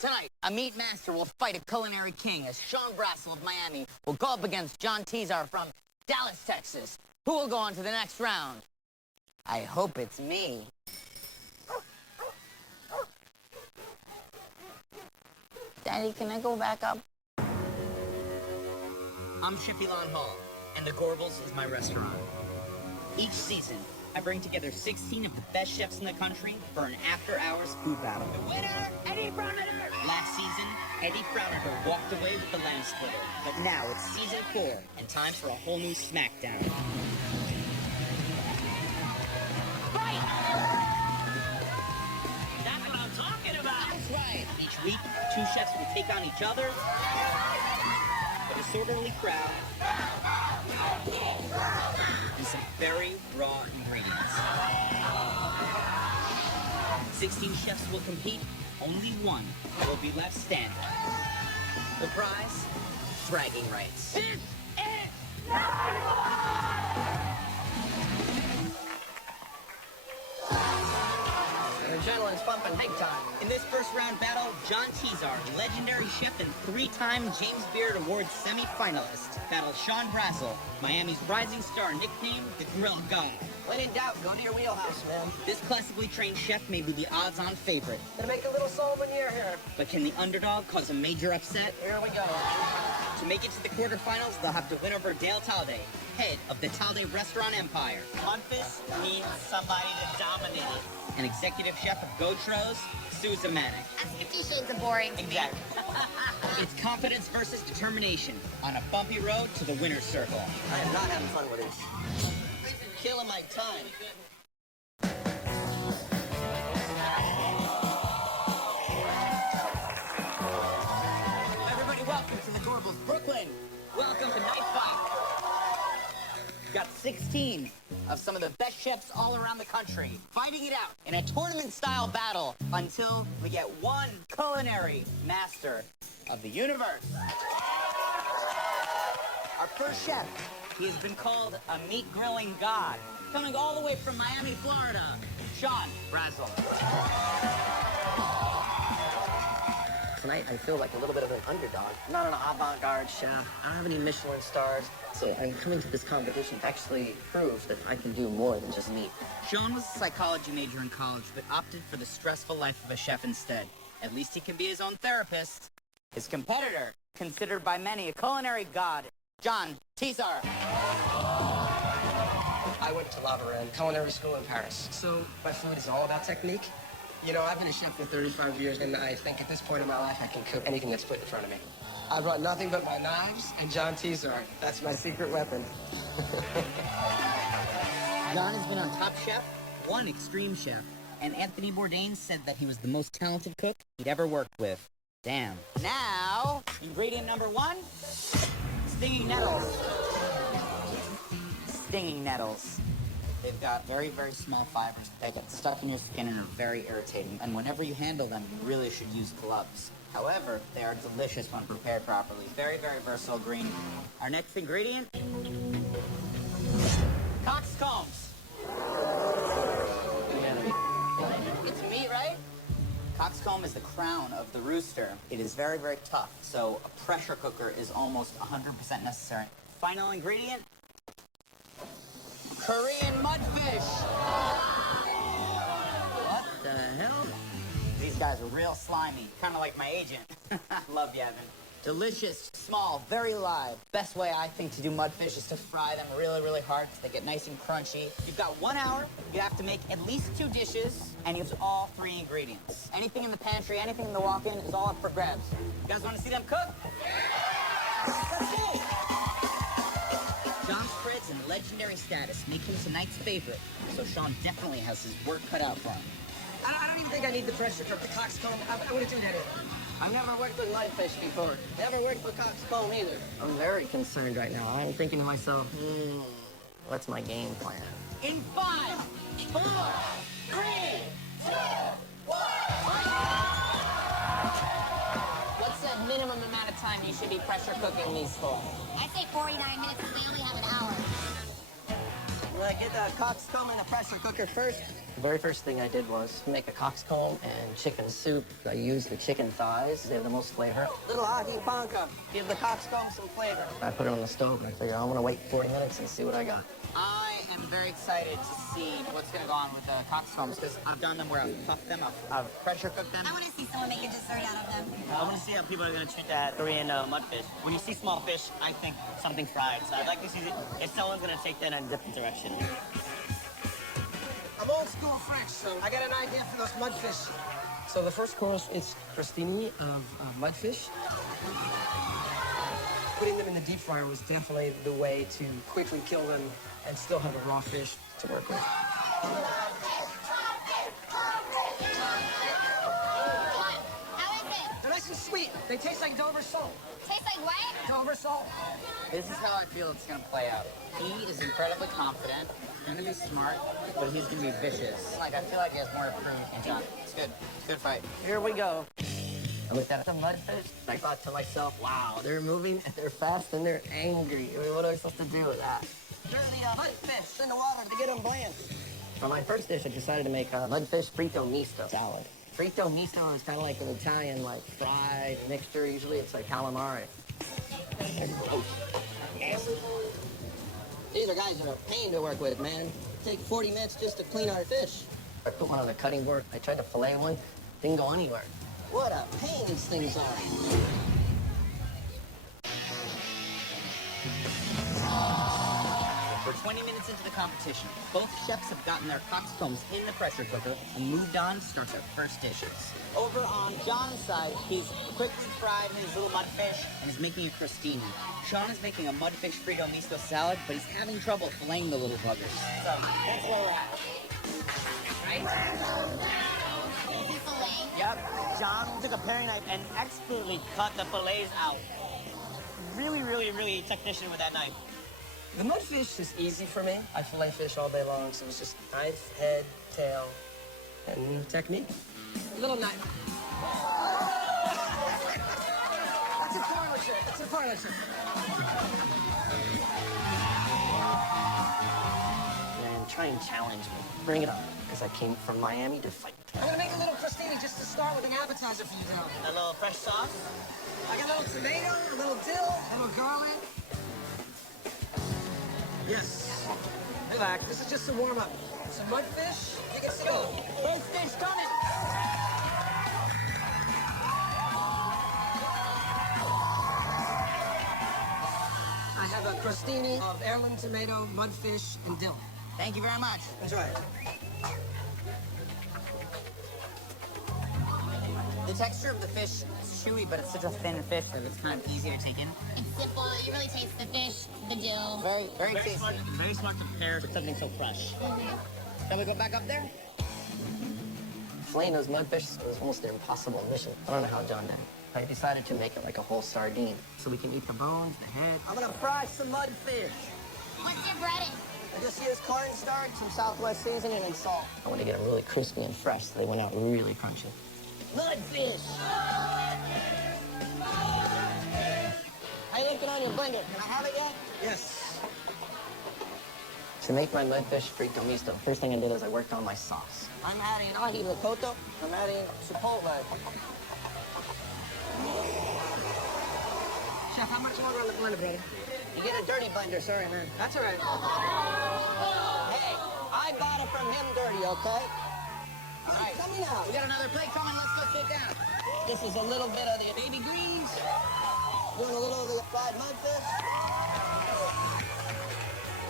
Tonight, a meat master will fight a culinary king as Sean Brassel of Miami will go up against John Teasar from Dallas, Texas. Who will go on to the next round? I hope it's me. Daddy, can I go back up? I'm Chef Elon Hall, and the Gorbals is my restaurant. Each season, I bring together 16 of the best chefs in the country for an after-hours food battle. The winner, Eddie Fraueneder! Last season, Eddie Fraueneder walked away with the lamb splitter. But now it's season 4, and time for a whole new smackdown. Fight! That's what I'm talking about! That's right! Each week, 2 chefs will take on each other. A disorderly crowd. And some very raw ingredients. 16 chefs will compete, only one will be left standing. The prize? Bragging rights. Adrenaline's pumping big time. In this first round battle, John Teasar, legendary chef and 3-time James Beard Award semi-finalist, battles Sean Brassel, Miami's rising star nicknamed the Grill God. When in doubt, go to your wheelhouse, man. This classically trained chef may be the odds-on favorite. Gonna make a little souvenir here. But can the underdog cause a major upset? Here we go. To make it to the quarterfinals, they'll have to win over Dale Talde, head of the Talde restaurant empire. Mudfish needs somebody to dominate it. An executive chef of Gotros, Susan Manick. That's 50 Shades of boring. Exactly. It's confidence versus determination on a bumpy road to the winner's circle. I am not having fun with this. Killing my time. Everybody, welcome to the Gorbals, Brooklyn. Welcome to Night Fight. We've got 16 of some of the best chefs all around the country fighting it out in a tournament-style battle until we get one culinary master of the universe. Our first chef, he has been called a meat grilling god, coming all the way from Miami, Florida, Sean Brassel. Tonight, I feel like a little bit of an underdog. I'm not an avant-garde chef. I don't have any Michelin stars. So I'm coming to this competition to actually prove that I can do more than just meat. Sean was a psychology major in college, but opted for the stressful life of a chef instead. At least he can be his own therapist. His competitor, considered by many a culinary god, John Teasar. I went to La Varenne Culinary School in Paris. So my food is all about technique. You know, I've been a chef for 35 years, and I think at this point in my life, I can cook anything that's put in front of me. I brought nothing but my knives and John Teasar. That's my secret weapon. John has been on Top Chef, one Extreme Chef, and Anthony Bourdain said that he was the most talented cook he'd ever worked with. Damn. Now, ingredient number 1, stinging nettles. Stinging nettles. They've got very, very small fibers. They get stuck in your skin and are very irritating. And whenever you handle them, you really should use gloves. However, they are delicious when prepared properly. Very, very versatile green. Our next ingredient, coxcombs. It's meat, right? Coxcomb is the crown of the rooster. It is very, very tough, so a pressure cooker is almost 100% necessary. Final ingredient, Korean mudfish. What the hell? These guys are real slimy, kind of like my agent. Love you, Evan. Delicious, small, very live. Best way I think to do mudfish is to fry them really, really hard so they get nice and crunchy. You've got 1 hour. You have to make at least 2 dishes and use all 3 ingredients. Anything in the pantry, anything in the walk-in is all up for grabs. You guys want to see them cook? Let's go! John's spreads and legendary status make him tonight's favorite, so Sean definitely has his work cut out for him. I don't even think I need the pressure cook, the coxcomb. I wouldn't do that either. I've never worked with mudfish before. Never worked with coxcomb either. I'm very concerned right now. I'm thinking to myself, what's my game plan? In 5, 4, 3, 2, 1. What's the minimum amount of time you should be pressure cooking these for? I'd say 49 minutes because we only have an hour. Will I get the coxcomb in the pressure cooker first? The very first thing I did was make a coxcomb and chicken soup. I used the chicken thighs. They have the most flavor. Little ahi panka. Give the coxcomb some flavor. I put it on the stove and I figured I'm gonna wait 40 minutes and see what I got. I am very excited to see what's going to go on with the coxcombs because I've done them where I've puffed them, I've pressure cooked them. I want to see someone make a dessert out of them. I want to see how people are going to treat that Korean mudfish. When you see small fish, I think something fried. So I'd like to see if someone's going to take that in a different direction. I'm old school French, so I got an idea for those mudfish. So the first course is crostini of mudfish. Putting them in the deep fryer was definitely the way to quickly kill them and still have a raw fish to work with. How is it? They're nice and sweet. They taste like Dover salt. Tastes like what? Dover salt. This is how I feel it's going to play out. He is incredibly confident, going to be smart, but he's going to be vicious. Like, I feel like he has more to prove than John. It's good. It's a good fight. Here we go. I looked at the mudfish. I thought to myself, wow, they're moving, and they're fast, and they're angry. I mean, what am I supposed to do with that? Throw the mudfish in the water to get them bland. For my first dish, I decided to make a mudfish frito misto salad. Frito misto is kind of like an Italian, like, fried mixture. Usually it's like calamari. They're gross. These are guys that are a pain to work with, man. Take 40 minutes just to clean our fish. I put one on the cutting board. I tried to fillet one. Didn't go anywhere. What a pain these things are. We're 20 minutes into the competition. Both chefs have gotten their coxcombs in the pressure cooker and moved on to start their first dishes. Over on John's side, he's quickly fried his little mudfish and he's making a crostini. Sean is making a mudfish frito misto salad, but he's having trouble filleting the little buggers. So that's where we're at. Is it filet? Yep. John took a paring knife and expertly cut the fillets out. Really technician with that knife. The mudfish is easy for me. I fillet fish all day long, so it's just knife, head, tail, and technique. A little knife. That's a partnership. That's a partnership. And try and challenge me. Bring it on, because I came from Miami to fight. I'm gonna make a little crostini just to start with an appetizer for you now. A little fresh sauce. I got a little tomato, a little dill, a little garlic. Yes. Relax. This is just a warm-up. Some mudfish. You can see go. First dish coming! I have a crostini of heirloom tomato, mudfish, and dill. Thank you very much. Enjoy it. The texture of the fish is chewy, but it's such a thin fish that it's kind of easy to take in. It's simple. You really taste the fish, the dill. Very tasty. Very smart to pair with something so fresh. Shall we go back up there? Filleting those mudfish was almost an impossible mission. I don't know how John did. I decided to make it like a whole sardine, so we can eat the bones, the head. I'm gonna fry some mudfish. What's your breading? I just used cornstarch, some Southwest seasoning, and salt. I want to get them really crispy and fresh, so they went out really crunchy. Mudfish! How you looking on your blanket? Can I have it yet? Yes. To make my mudfish frito misto, first thing I did is I worked on my sauce. I'm adding ahi ricotta. I'm adding chipotle. Chef, how much water on the blender, brother? You get a dirty blender, sorry, man. That's all right. Hey, I bought it from him dirty, okay? All right, coming out. We got another plate coming. Let's go sit down. This is a little bit of the baby greens. Doing a little of the fried mudfish.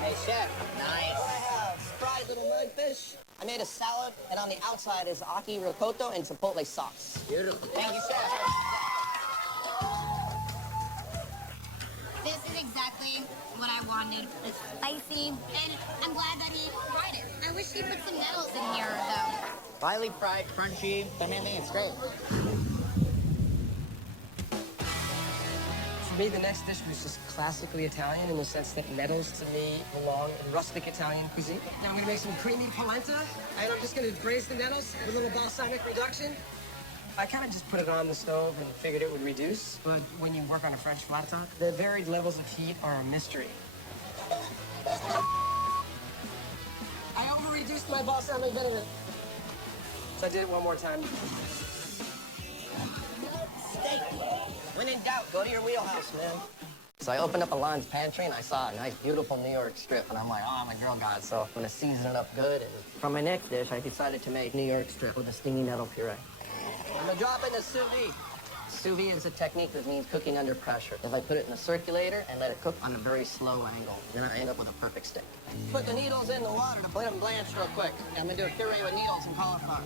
Hey, chef. Nice. What I have, fried little mudfish. I made a salad, and on the outside is ahi ricotta and chipotle sauce. Beautiful. Thank you, chef. This is exactly what I wanted. It's spicy, and I'm glad that he fried it. I wish he put some nettles in here, though. Highly fried, crunchy. I mean, I think it's great. For me, the next dish was just classically Italian in the sense that nettles to me belong in rustic Italian cuisine. Now I'm gonna make some creamy polenta, and I'm just gonna braise the nettles with a little balsamic reduction. I kind of just put it on the stove and figured it would reduce, but when you work on a French flat top, the varied levels of heat are a mystery. I overreduced reduced my balsamic vinegar. So I did it one more time. Steak. When in doubt, go to your wheelhouse, man. So I opened up Alon's pantry and I saw a nice, beautiful New York strip, and I'm like, oh, I'm a grill god, so I'm gonna season it up good. And for my next dish, I decided to make New York strip with a stingy nettle puree. I'm gonna drop in the sous vide. Sous vide is a technique that means cooking under pressure. If I put it in a circulator and let it cook on a very slow angle, then I end up with a perfect steak. Put the needles in the water to let them blanch real quick. I'm gonna do a puree with needles and cauliflower.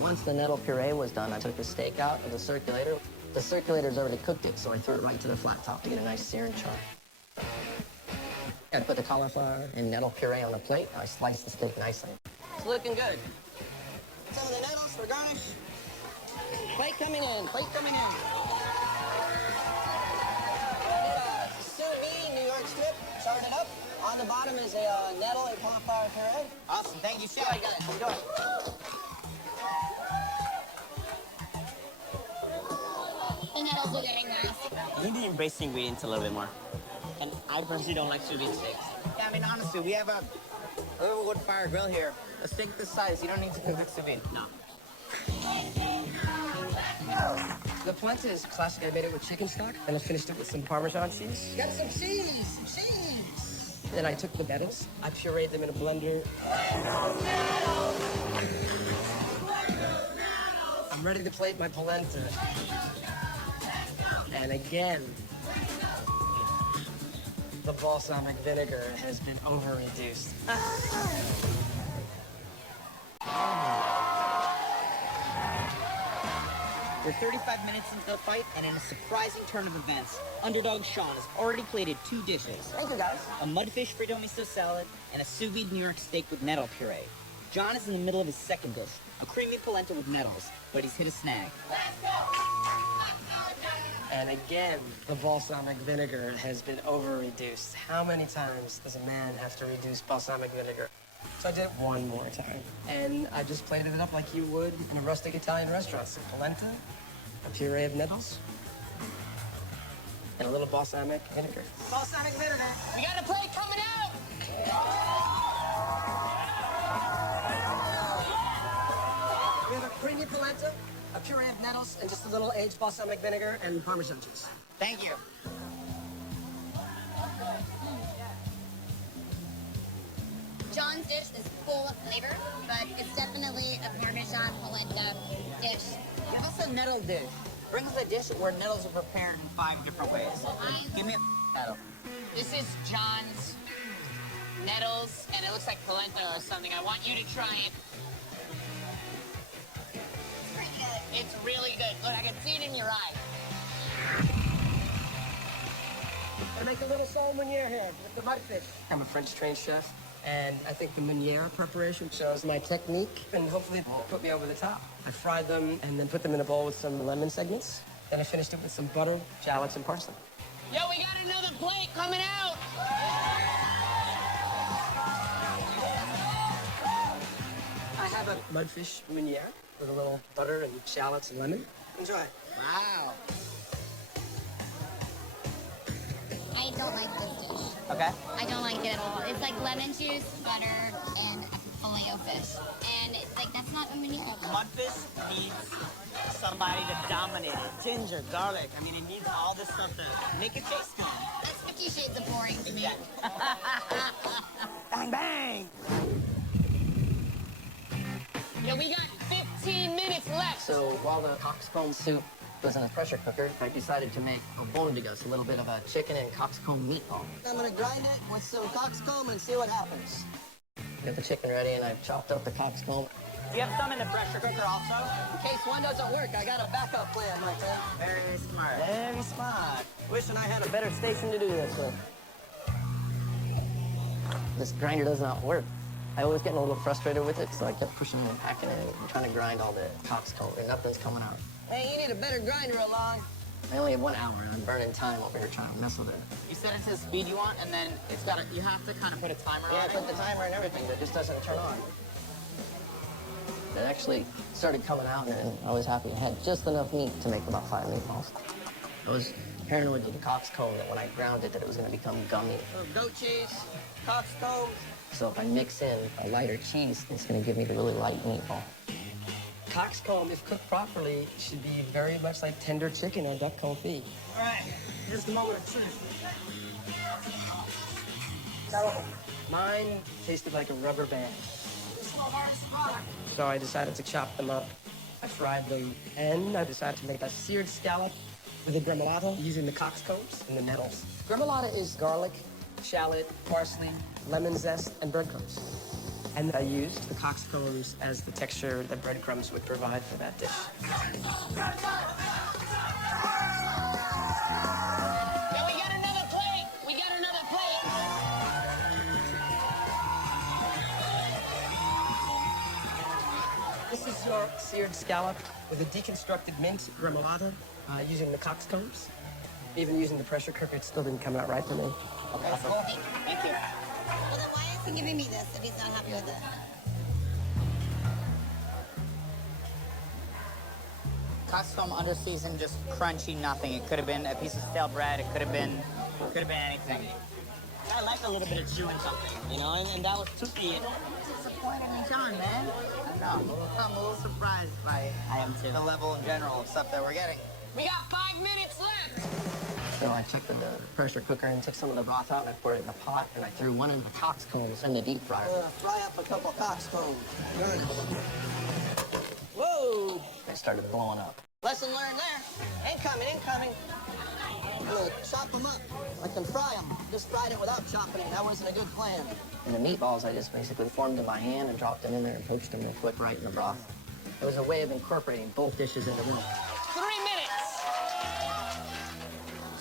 Once the nettle puree was done, I took the steak out of the circulator. The circulator's already cooked it, so I threw it right to the flat top to get a nice sear and char. I put the cauliflower and nettle puree on the plate, and I sliced the steak nicely. It's looking good. Some of the nettles for garnish. Plate coming in, plate coming in. Sous vide New York strip, charred it up. On the bottom is a nettle and cauliflower puree. Awesome, thank you, Chef. I got it, enjoy. The nettles are getting nasty. You need to embrace the ingredients a little bit more. And I personally don't like sous vide steaks. Yeah, I mean, honestly, we have a little wood fire grill here. A steak this size, you don't need to cook it sous vide. No. The polenta is classic. I made it with chicken stock, and I finished it with some Parmesan cheese. Got some cheese! Cheese! Then I took the nettles, I pureed them in a blender. I'm ready to plate my polenta. And again, the balsamic vinegar has been over-reduced. We're 35 minutes into the fight, and in a surprising turn of events, underdog Sean has already plated 2 dishes. Thank you, guys. A mudfish Frito miso salad and a sous vide New York steak with nettle puree. John is in the middle of his second dish, a creamy polenta with nettles, but he's hit a snag. And again, the balsamic vinegar has been over-reduced. How many times does a man have to reduce balsamic vinegar? So I did it one more time. And I just plated it up like you would in a rustic Italian restaurant. Some polenta, a puree of nettles, and a little balsamic vinegar. Balsamic vinegar! We got a plate coming out! We have a creamy polenta, a puree of nettles, and just a little aged balsamic vinegar and Parmesan cheese. Thank you. John's dish is full of flavor, but it's definitely a Parmesan polenta dish. Give us a nettle dish. Bring us a dish where nettles are prepared in 5 different ways. Give me a nettle. This is John's nettles, and it looks like polenta or something. I want you to try it. It's really good. Look, I can see it in your eye. I make a little sole meuniere here with the mudfish. I'm a French trained chef, and I think the meuniere preparation shows my technique and hopefully will put me over the top. I fried them and then put them in a bowl with some lemon segments. Then I finished it with some butter, shallots, and parsley. Yo, we got another plate coming out. I have a mudfish meuniere with a little butter and shallots and lemon. Enjoy. Wow. I don't like this dish. Okay. I don't like it at all. It's like lemon juice, butter, and a filet of fish. And it's like, that's not a meuniere. Mudfish needs somebody to dominate it. Ginger, garlic. I mean, it needs all this stuff to make it taste good. That's 50 Shades of boring to me. Bang, bang! Yo, we got 15 minutes left. So while the coxcomb soup was in a pressure cooker, I decided to make albondigas, a little bit of a chicken and coxcomb meatball. I'm gonna grind it with some coxcomb and see what happens. Got the chicken ready, and I chopped up the coxcomb. Do you have some in the pressure cooker also? In case one doesn't work, I got a backup plan, my friend. Very smart. Very smart. Wishing I had a better station to do this with. This grinder does not work. I always get a little frustrated with it, so I kept pushing it and packing it and trying to grind all the coxcomb, and nothing's coming out. Hey, you need a better grinder along. I only have 1 hour, and I'm burning time over here trying to mess with it. You set it to the speed you want, and then it's got you have to kind of put a timer Yeah, on I it. put the timer and everything, but it just doesn't turn on. It actually started coming out, and I was happy. It had just enough meat to make about 5 meatballs. I was paranoid with the coxcomb that when I ground it, that it was going to become gummy. Goat cheese, coxcomb. So if I mix in a lighter cheese, it's going to give me the really light meatball. Coxcomb, if cooked properly, should be very much like tender chicken or duck confit. All right, just a moment of truth. Mine tasted like a rubber band. So I decided to chop them up. I fried them, and I decided to make a seared scallop with a gremolata using the coxcombs and the nettles. Gremolata is garlic, shallot, parsley, lemon zest, and breadcrumbs. And I used the coxcombs as the texture the breadcrumbs would provide for that dish. Yeah, we got another plate. We got another plate. This is your seared scallop with a deconstructed mint gremolata using the coxcombs. Even using the pressure cooker, it still didn't come out right for me. Thank you. Well, then why is he giving me this if he's not happy with it? Coxcomb underseasoned, just crunchy, nothing. It could have been a piece of stale bread. It could have been anything. I like a little bit of chew in something, you know, and that was toothy. Disappointed in John, man. I'm a little surprised by I am too. the level in general of stuff that we're getting. We got 5 minutes left. So I checked the pressure cooker and took some of the broth out and I poured it in a pot and I threw one of the coxcombs in the deep fryer. Fry up a couple coxcombs. Whoa! They started blowing up. Lesson learned there. Incoming, incoming. Good. Chop them up. Like them fry them. Just fried it without chopping it. That wasn't a good plan. And the meatballs, I just basically formed them by hand and dropped them in there and poached them real quick right in the broth. It was a way of incorporating both dishes into one. 3 minutes.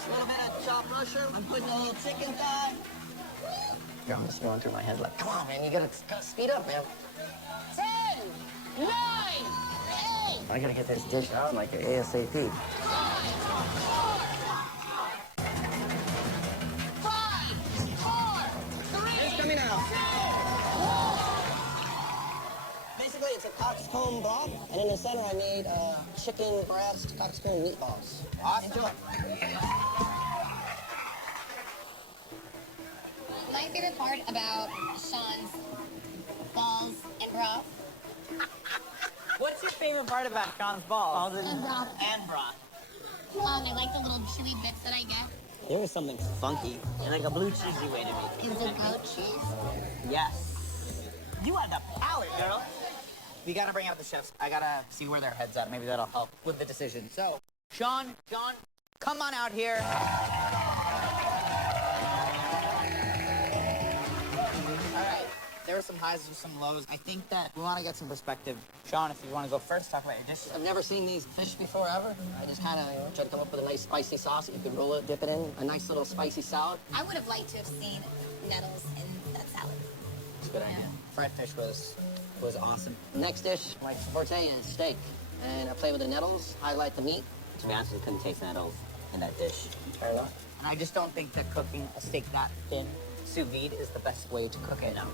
A little bit of chopped mushroom. I'm putting a little chicken thigh. I'm just going through my head like, come on, man, you gotta speed up, man. 10, 9, 8, I gotta get this dish out like ASAP. 5, 4, 3. It's coming out. Basically, it's a coxcomb broth, and in the center, I made chicken breast coxcomb meatballs. Awesome. Enjoy. My favorite part about Sean's balls and broth What's your favorite part about Sean's balls? and broth. And broth. I like the little chewy bits that I get. There was something funky and like a blue cheesy way to me. Is it goat cheese? Yes. You have the palate, girl. We gotta bring out the chefs. I gotta see where their head's at. Maybe that'll help with the decision. So, Sean, come on out here. All right. There were some highs and some lows. I think that we want to get some perspective. Sean, if you want to go first, talk about your dish. I've never seen these fish before ever. I just kind of tried to come up with a nice spicy sauce that you could roll it, dip it in. A nice little spicy salad. I would have liked to have seen nettles in that salad. It's a good idea. Fried fish was awesome. Next dish, my forte is steak. And I play with the nettles, highlight the meat. To be honest, I couldn't taste nettles in that dish. Fair enough. And I just don't think that cooking a steak that thin sous vide is the best way to cook it. No.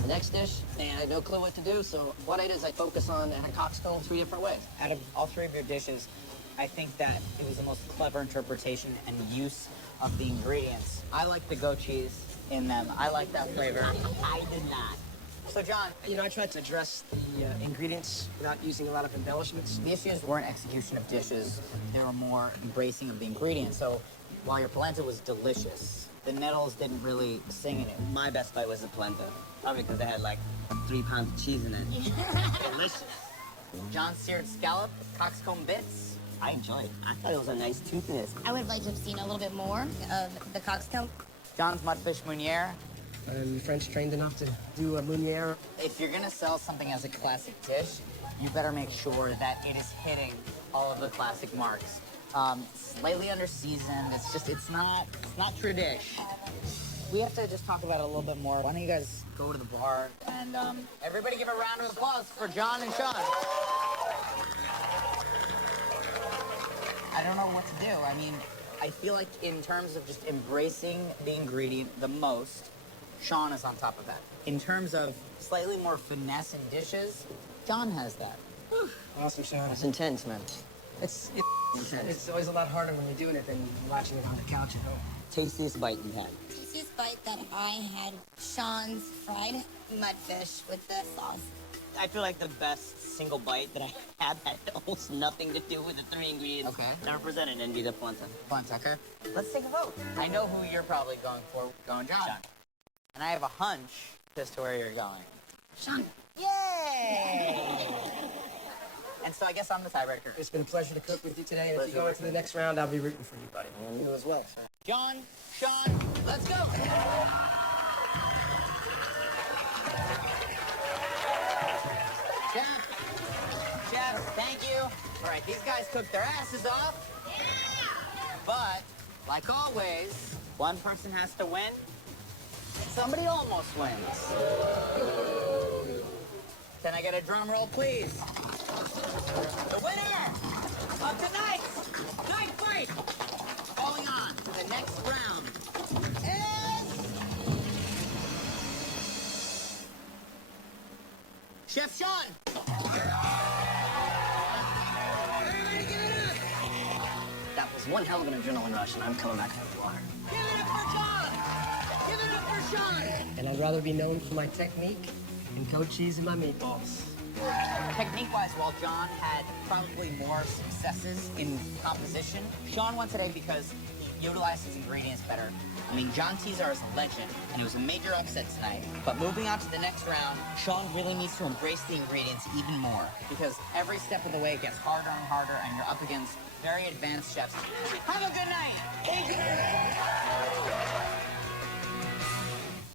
The next dish, and I had no clue what to do, so what I did is I focus on a coxcomb 3 different ways. Out of all three of your dishes, I think that it was the most clever interpretation and use of the ingredients. I like the goat cheese in them. I like that flavor. I did not. So, John, You know, I tried to address the ingredients without using a lot of embellishments. the issues weren't execution of dishes. They were more embracing of the ingredients. So, while your polenta was delicious, the nettles didn't really sing in it. My best bite was the polenta. Probably because it had like 3 pounds of cheese in it. Delicious. John's seared scallop, coxcomb bits. I enjoyed it. I thought it was a nice toothiness. I would have liked to have seen a little bit more of the coxcomb. John's mudfish meuniere. I'm French trained enough to do a meuniere. If you're gonna sell something as a classic dish, you better make sure that it is hitting all of the classic marks. Slightly under seasoned. It's not tradish. We have to just talk about it a little bit more. Why don't you guys go to the bar and everybody give a round of applause for John and Sean. I don't know what to do. I mean, I feel like in terms of just embracing the ingredient the most, Sean is on top of that. In terms of slightly more finesse in dishes, John has that. Awesome, Sean. It's intense, man. It's always a lot harder when you're doing it than watching it on the couch at home. Tastiest bite you had. Tastiest bite that I had, Sean's fried mudfish with the sauce. I feel like the best single bite that I had had almost nothing to do with the 3 ingredients Okay. that are presented in the Planta. Come on, Tucker. Let's take a vote. I know who you're probably going for. Going John. John. And I have a hunch as to where you're going. Sean. Yay! And so I guess I'm the tiebreaker. It's been a pleasure to cook with you today, and if you go into the next round, I'll be rooting for you, buddy. And you as well, sir. John, Sean, let's go! Chef, thank you. All right, these guys cooked their asses off. But, like always, one person has to win. Somebody almost wins. Can I get a drum roll, please? The winner of tonight's night fight, going on to the next round, is Chef Sean. Everybody give it up. That was one hell of an adrenaline rush, and I'm coming back out of the water. Give it up for Sean. Give it up for Sean. And I'd rather be known for my technique and goat cheese and my meatballs. Technique-wise, while John had probably more successes in composition, Sean won today because he utilized his ingredients better. I mean, John Tizar is a legend, and it was a major upset tonight. But moving on to the next round, Sean really needs to embrace the ingredients even more, because every step of the way it gets harder and harder, and you're up against very advanced chefs. Have a good night. Thank you very much.